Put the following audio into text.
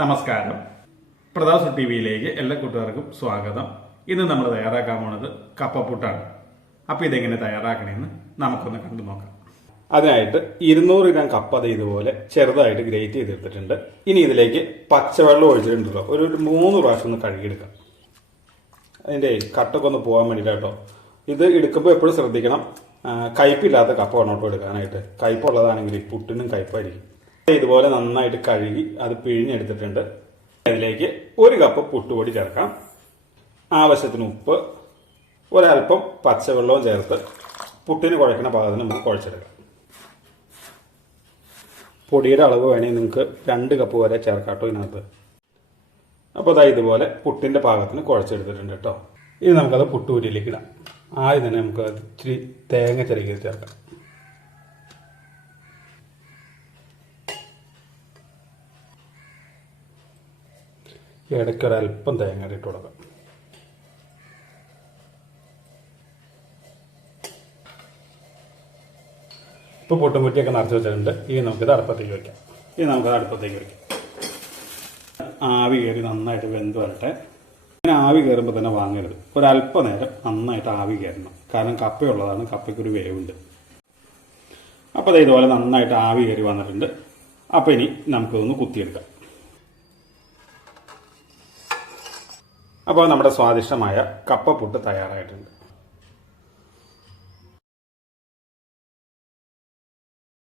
നമസ്കാരം. പ്രതാസ് ടി വിയിലേക്ക് എല്ലാ കൂട്ടുകാർക്കും സ്വാഗതം. ഇന്ന് നമ്മൾ തയ്യാറാക്കാൻ പോണത് കപ്പപ്പുട്ടാണ്. അപ്പോൾ ഇതെങ്ങനെ തയ്യാറാക്കണമെന്ന് നമുക്കൊന്ന് കണ്ടു നോക്കാം. അതിനായിട്ട് ഇരുന്നൂറ് ഗ്രാം കപ്പ ഇതുപോലെ ചെറുതായിട്ട് ഗ്രേറ്റ് ചെയ്തെടുത്തിട്ടുണ്ട് ഇനി ഇതിലേക്ക് പച്ചവെള്ളം ഒഴിച്ചിട്ടുണ്ടല്ലോ ഒരു മൂന്ന് പ്രാവശ്യം ഒന്ന് കഴുകിയെടുക്കാം. അതിന്റെ കട്ടൊക്കെ ഒന്ന് പോകാൻ വേണ്ടിയിട്ടോ ഇത് എടുക്കുമ്പോൾ എപ്പോഴും ശ്രദ്ധിക്കണം. കയ്പില്ലാത്ത കപ്പ വേണം കേട്ടോ എടുക്കാനായിട്ട്. കയ്പുള്ളതാണെങ്കിൽ പുട്ടിനും കയ്പായിരിക്കും. ഇതുപോലെ നന്നായിട്ട് കഴുകി അത് പിഴിഞ്ഞെടുത്തിട്ടുണ്ട്. അതിലേക്ക് ഒരു കപ്പ് പുട്ടുപൊടി ചേർക്കാം. ആവശ്യത്തിന് ഉപ്പ് ഒരല്പം പച്ചവെള്ളവും ചേർത്ത് പുട്ടിന് കുഴക്കുന്ന പാകത്തിന് നമുക്ക് കുഴച്ചെടുക്കാം. പൊടിയുടെ അളവ് വേണമെങ്കിൽ നിങ്ങൾക്ക് രണ്ട് കപ്പ് വരെ ചേർക്കാട്ടോ ഇതിനകത്ത്. അപ്പോൾ അതായത് ഇതുപോലെ പുട്ടിന്റെ പാകത്തിന് കുഴച്ചെടുത്തിട്ടുണ്ട് കേട്ടോ. ഇനി നമുക്കത് പുട്ടുപൊരിയിലേക്ക് ഇടാം. ആദ്യം തന്നെ നമുക്ക് ഇച്ചിരി തേങ്ങ ചിരകി ചേർക്കാം. ഇടയ്ക്കൊരല്പം തേങ്ങ ഇട്ട് കൊടുക്കാം. ഇപ്പോൾ പൊട്ടും കുറ്റിയൊക്കെ നിറച്ച് വെച്ചിട്ടുണ്ട്. ഇനി നമുക്കിത് അടുപ്പത്തേക്ക് വയ്ക്കാം ഇനി നമുക്കത് അടുപ്പത്തേക്ക് വയ്ക്കാം ആവി കയറി നന്നായിട്ട് വെന്ത് വരട്ടെ. ഇങ്ങനെ ആവി കയറുമ്പോൾ തന്നെ വാങ്ങരുത്. ഒരല്പനേരം നന്നായിട്ട് ആവി കയറണം. കാരണം കപ്പയുള്ളതാണ് കപ്പയ്ക്കൊരു വേവുണ്ട്. അപ്പോൾ ദേ ഇതുപോലെ നന്നായിട്ട് ആവി കയറി വന്നിട്ടുണ്ട്. അപ്പോൾ ഇനി നമുക്കിതൊന്ന് കുത്തിയെടുക്കാം. അപ്പോൾ നമ്മുടെ സ്വാദിഷ്ടമായ കപ്പ പുട്ട് തയ്യാറായിട്ടുണ്ട്.